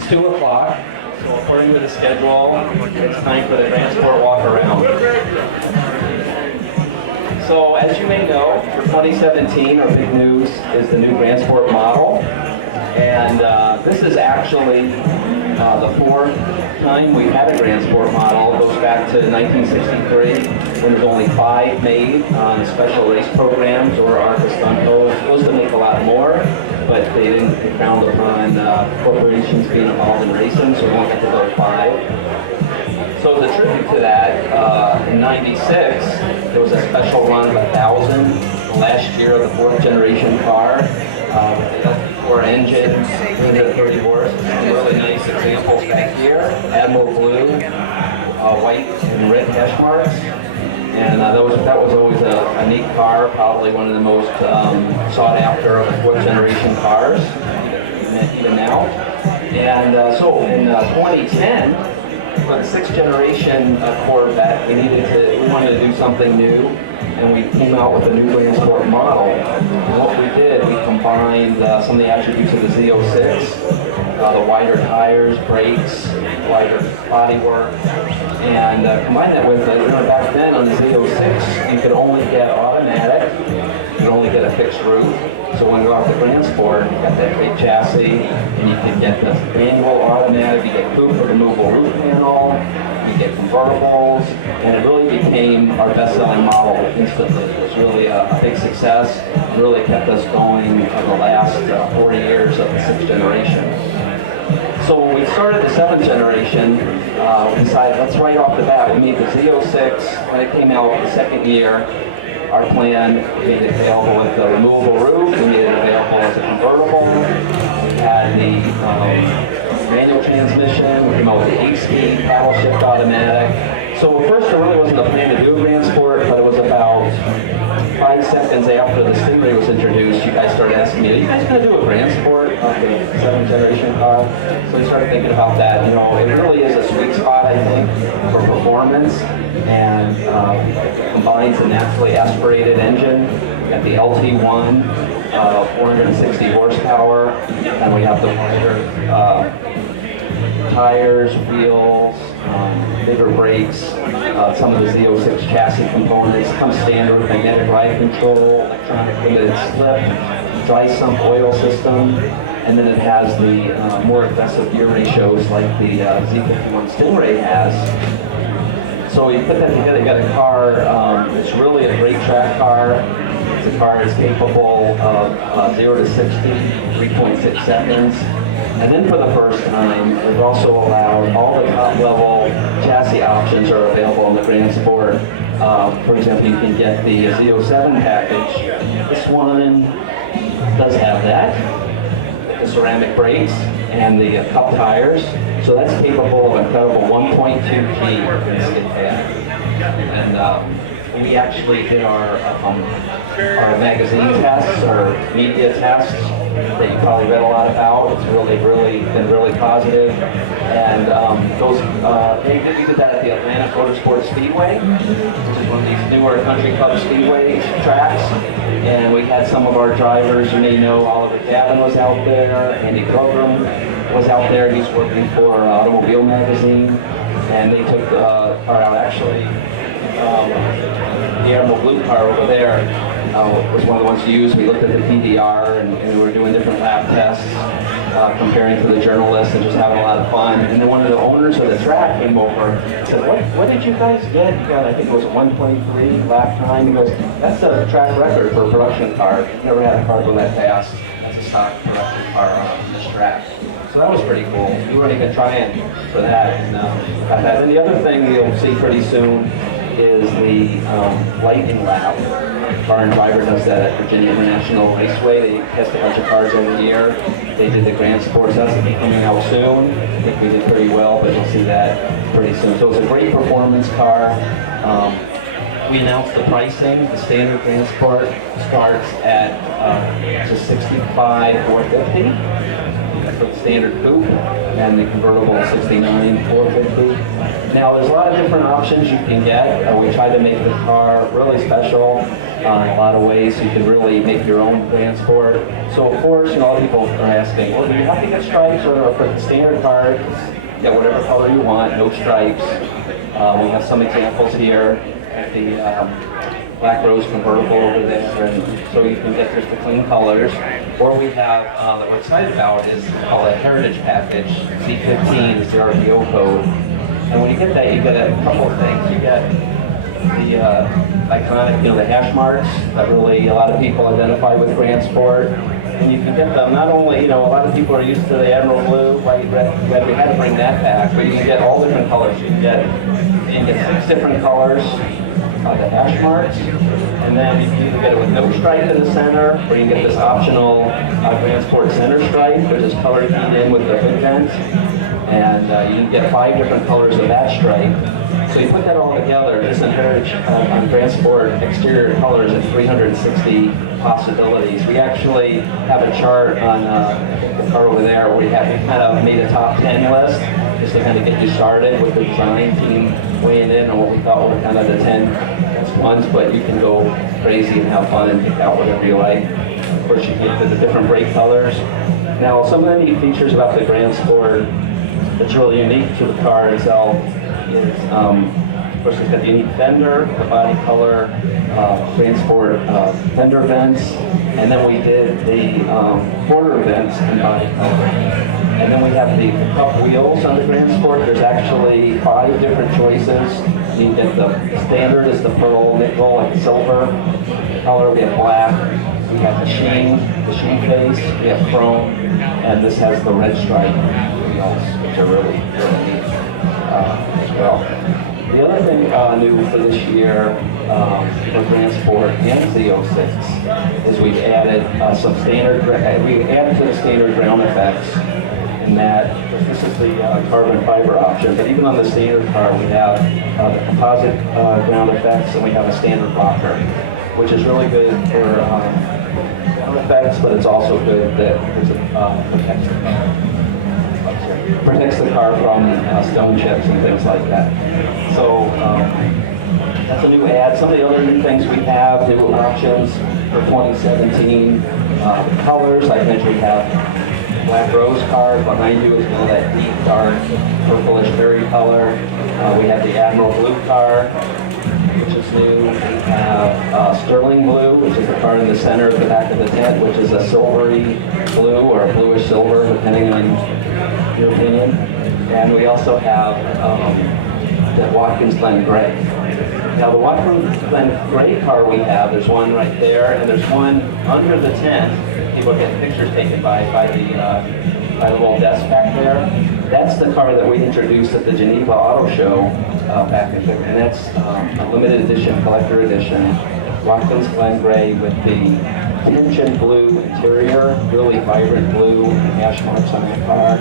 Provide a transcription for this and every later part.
It's 2 o'clock, so according to the schedule, it's time for the Grand Sport Walkaround. So as you may know, for 2017, our big news is the new Grand Sport model. And this is actually the 4th time we had a Grand Sport model. It goes back to 1963, when there's only 5 made on special race programs or ARCA stunt boats. Supposed to make a lot more, but they frowned upon corporations being involved in racing, so we only got to go 5. So as a tribute to that, in '96, there was a special run of 1,000, the last year of the 4th generation car. LP4 engine, 330 horse. Some really nice examples back here. Admiral Blue, white and red hash marks. And that was always a neat car, probably one of the most sought after of the 4th generation cars, even now. And so in 2010, for the 6th generation Corvette, we wanted to do something new, and we came out with a new Grand Sport model. And what we did, we combined some of the attributes of the Z06, the wider tires, brakes, wider bodywork, and combined that with, back then on the Z06, you could only get automatic, you could only get a fixed roof. So when you go out to Grand Sport, you got that big chassis, and you can get the manual, automatic, you get coupe with removable roof panel, you get convertibles, and it really became our best-selling model instantly. It was really a big success, and really kept us going for the last 40 years of the 6th generation. So when we started the 7th generation, we decided, let's right off the bat, we made the Z06, when it came out the 2nd year. Our plan, we made it available with the removable roof, we made it available as a convertible, we had the manual transmission, we came out with the 8-speed paddle shift automatic. So at first there really wasn't a plan to do a Grand Sport, but it was about 5 seconds after the Stingray was introduced, you guys started asking me, are you guys going to do a Grand Sport of the 7th generation car? So we started thinking about that. You know, it really is a sweet spot, I think, for performance, and combines a naturally aspirated engine. We got the LT1, 460 horsepower, and we have the wider tires, wheels, bigger brakes, some of the Z06 chassis components. Come standard with magnetic ride control, electronic limited slip, dry sump oil system, and then it has the more aggressive gear ratios like the Z51 Stingray has. So you put that together, you got a car, it's really a great track car. It's a car that's capable of 0 to 60, 3.6 seconds. And then for the first time, we've also allowed all the top-level chassis options are available on the Grand Sport. For example, you can get the Z07 package. This one does have that, the ceramic brakes and the cup tires. So that's capable of incredible 1.2T skid pad. And we actually did our magazine tests, our media tests that you probably read a lot about. It's really been really positive. And we did that at the Atlanta Motorsports Speedway, which is one of these newer country club speedway tracks. And we had some of our drivers, you may know, Oliver Gavin was out there, Andy Grogram was out there. He's working for Automobile Magazine, and they took the car out. Actually, the Admiral Blue car over there was one of the ones used. We looked at the PDR, and we were doing different lap tests, comparing to the journalists and just having a lot of fun. And then one of the owners of the track came over and said, what did you guys get? You got, I think it was a 123 lap time. He goes, that's a track record for a production car. Never had a car go that fast. That's a stock production car on this track. So that was pretty cool. We weren't even trying for that. And got that. And the other thing you'll see pretty soon is the lightning lap. Car and Driver does that at Virginia International Raceway. They test a bunch of cars every year. They did the Grand Sports. That's coming out soon. I think we did pretty well, but you'll see that pretty soon. So it's a great performance car. We announced the pricing. The standard Grand Sport starts at just $65,450. For the standard coupe, and the convertible $69,450. Now there's a lot of different options you can get. We tried to make the car really special. in a lot of ways. You can really make your own Grand Sport. So of course, a lot of people are asking, well, do you have to get stripes or for the standard card? Get whatever color you want, no stripes. We have some examples here. The Black Rose convertible over there, and so you can get just the clean colors. Or we have, that we're excited about, is called a Heritage Package. Z15 is the RPO code. And when you get that, you get a couple of things. You get the iconic, the hash marks that really a lot of people identify with Grand Sport. And you can get them not only, a lot of people are used to the Admiral Blue, right? We had to bring that back, but you can get all different colors. You can get 6 different colors of the hash marks, and then you can either get it with no stripe in the center, or you can get this optional Grand Sport center stripe, which is color keyed in with the hood vent, and you can get 5 different colors of that stripe. So you put that all together, this Heritage on Grand Sport exterior colors at 360 possibilities. We actually have a chart on the car over there where we kind of made a top 10 list just to kind of get you started with the design team weighing in on what we thought were kind of the 10 best ones, but you can go crazy and have fun and pick out whatever you like. Of course, you can get the different brake colors. Now, some of the neat features about the Grand Sport that's really unique to the car itself is, of course, it's got the unique fender, the body color, Grand Sport fender vents, and then we did the quarter vents and body color. And then we have the cup wheels on the Grand Sport. There's actually 5 different choices. You get the standard is the pearl nickel, like silver color. We have black. We have the sheen face. We have chrome, and this has the red stripe wheels, which are really neat as well. The other thing new for this year for Grand Sport and Z06 is we've added some standard. We added to the standard ground effects. In that, this is the carbon fiber option, but even on the standard car, we have the composite ground effects, and we have a standard rocker, which is really good for ground effects, but it's also good that protects the car from stone chips and things like that. So that's a new add. Some of the other new things we have, new options for 2017, the colors. I mentioned we have Black Rose card. Behind you is that deep, dark, purplish berry color. We have the Admiral Blue car, which is new. We have Sterling Blue, which is the car in the center of the back of the tent, which is a silvery blue or a bluish silver, depending on your opinion. And we also have the Watkins Glen Gray. Now the Watkins Glen Gray car we have, there's one right there, and there's one under the tent. People get pictures taken by the little desk back there. That's the car that we introduced at the Geneva Auto Show back in February, and that's a limited edition, collector edition, Watkins Glen Gray with the tension blue interior, really vibrant blue and hash marks on that car,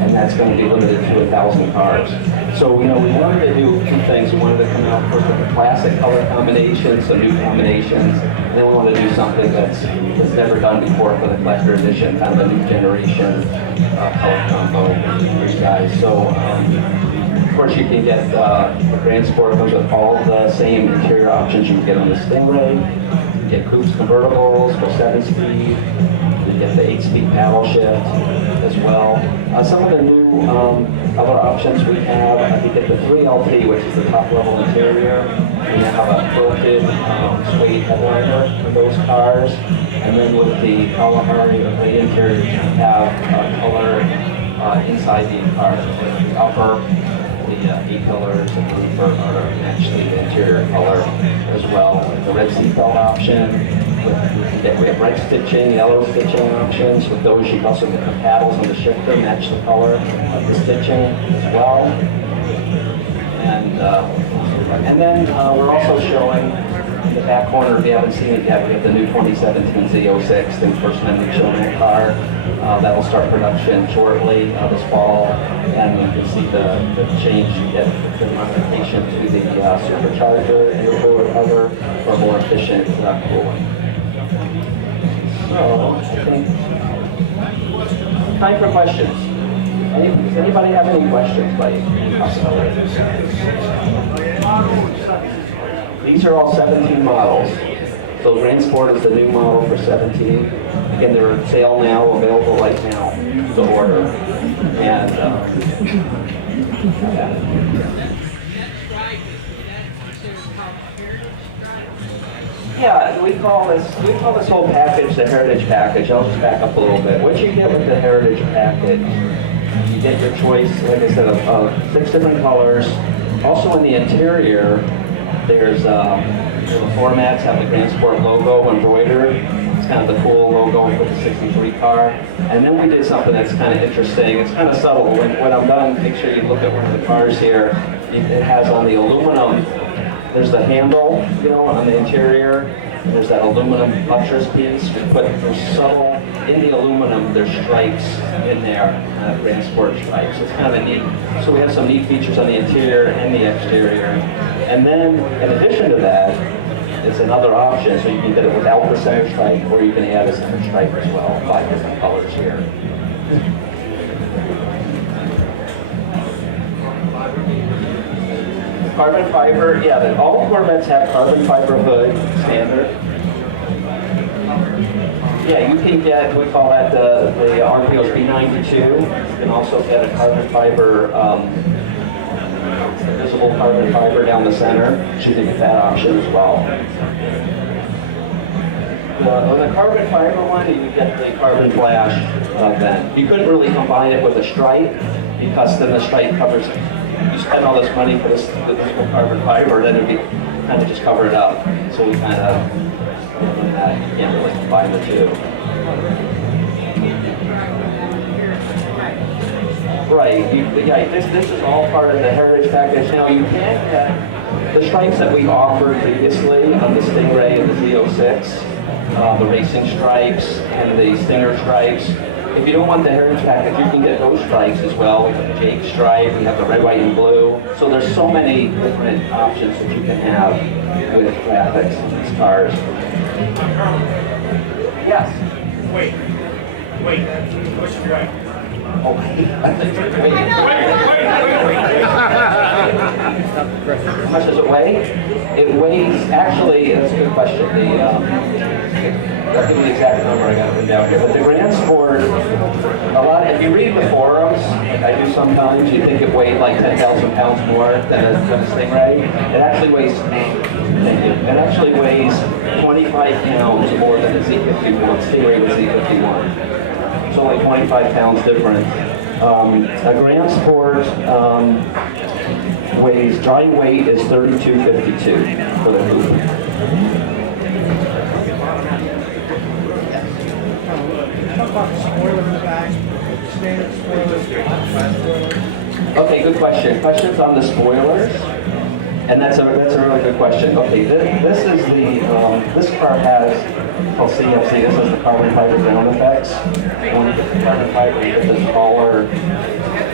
and that's going to be limited to 1,000 cars. So, we wanted to do 2 things. We wanted to come out first with the classic color combinations, some new combinations, and then we wanted to do something that's never done before for the collector edition, kind of a new generation color combo for these guys. So, of course, you can get the Grand Sport comes with all the same interior options you can get on the Stingray. You get Coupe's convertibles for 7-speed. You get the 8-speed paddle shift as well. Some of the new color options we have, you get the 3LT, which is the top level interior. We now have a quilted suede headliner for those cars. And then with the Kalahari or the interior, you have color inside the car. The upper, the A-pillars and roof are actually the interior color as well. The red seatbelt option. We have red stitching, yellow stitching options. With those, you can also get the paddles on the shifter match the color of the stitching as well. And then we're also showing in the back corner, if you haven't seen it yet, we have the new 2017 Z06, the first time we've shown that car. That'll start production shortly this fall, and you can see the change you get the modification to the supercharger, air cover for more efficient cooling. So, I think, time for questions. Does anybody have any questions by possibility? These are all 17 models. So Grand Sport is the new model for 17. Again, they're on sale now, available right now to order. And yeah, we call this whole package the Heritage Package. I'll just back up a little bit. What you get with the Heritage Package, you get your choice, like I said, of 6 different colors. Also in the interior, there's the floor mats have the Grand Sport logo embroidered. It's kind of the cool logo for the 63 car. And then we did something that's kind of interesting. It's kind of subtle. When I'm done, make sure you look at one of the cars here. It has on the aluminum, there's the handle, you know, on the interior. There's that aluminum buttress piece. But there's subtle, in the aluminum, there's stripes in there, Grand Sport stripes. So it's kind of a neat, so we have some neat features on the interior and the exterior. And then, in addition to that, it's another option, so you can get it without the center stripe, or you can add a center stripe as well, 5 different colors here. Carbon fiber, yeah, all Corvettes have carbon fiber hood, standard. Yeah, you can get, we call that the RPO's B92. You can also get a carbon fiber, visible carbon fiber down the center. So you can get that option as well. On the carbon fiber one, you get the carbon flash vent. You couldn't really combine it with a stripe because then the stripe covers it. You spend all this money for this carbon fiber, then it would be kind of just cover it up. So we kind of, you can't really combine the two. Right, this is all part of the Heritage Package. Now you can get the stripes that we offered previously on the Stingray and the Z06, the racing stripes and the Stinger stripes. If you don't want the Heritage Package, you can get those stripes as well. The Jake stripe, we have the red, white, and blue. So there's so many different options that you can have with graphics in these cars. Yes? Wait. What's your right? Oh, wait. How much does it weigh? It weighs, actually, it's a good question. I'll give you the exact number I got it written down here. But the Grand Sport, if you read the forums, like I do sometimes, you think it weighed like 10,000 pounds more than a Stingray. It actually weighs, it actually weighs 25 pounds more than a Z51, Stingray with Z51. It's only 25 pounds different. A Grand Sport weighs, dry weight is 3252 for the coupe. Okay, good question. Questions on the spoilers? And that's a really good question. Okay, this is the this car has called CFC. This is the carbon fiber ground effects. When you get the carbon fiber, you get the taller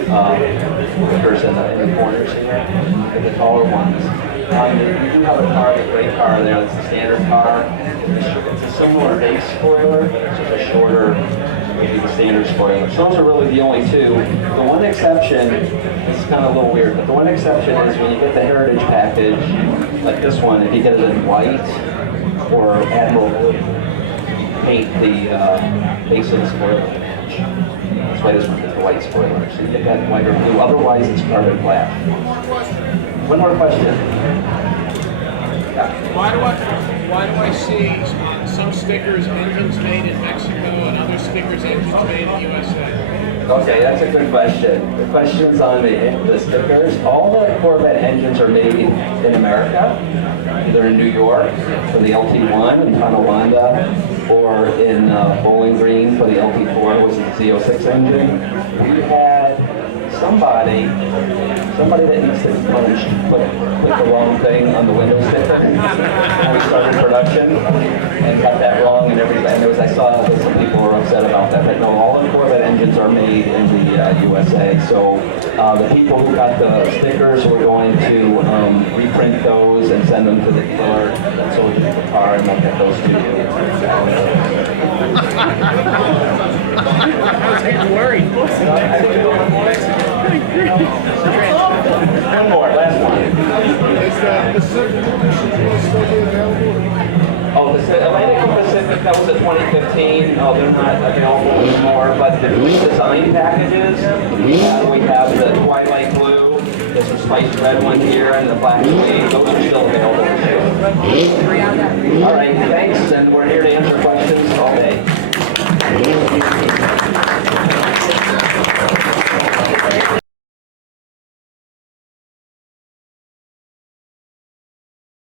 stickers in the corners here, the taller ones. You do have a car, the gray car there. That's the standard car. It's a similar base spoiler, but it's just a shorter, maybe the standard spoiler. So those are really the only two. The one exception, this is kind of a little weird, but the one exception is when you get the Heritage Package, like this one, if you get it in white or Admiral Blue, paint the base of the spoiler to match. That's why this one is the white spoiler. So you get that in white or blue. Otherwise, it's carbon black. One more question. Yeah. Why do I see on some stickers engines made in Mexico and other stickers engines made in the USA? Okay, that's a good question. The question's on the stickers. All the Corvette engines are made in America, either in New York for the LT1 in Tonawanda, or in Bowling Green for the LT4, which is the Z06 engine. We had somebody that needs to be punished put the wrong thing on the window sticker when we started production and got that wrong, and everything. I saw that some people were upset about that, but no, all the Corvette engines are made in the USA. So the people who got the stickers, we're going to reprint those and send them to the dealer that sold you the car, and they'll get those to you. I was getting worried. One more, last one. Is the circuit conditions will still be available? Oh, that was a 2015. Oh, they're not available anymore. But the redesign packages, we have the Twilight Blue, there's a Spice Red one here, and the Black Suede. Those are still available too. All right, thanks, and we're here to answer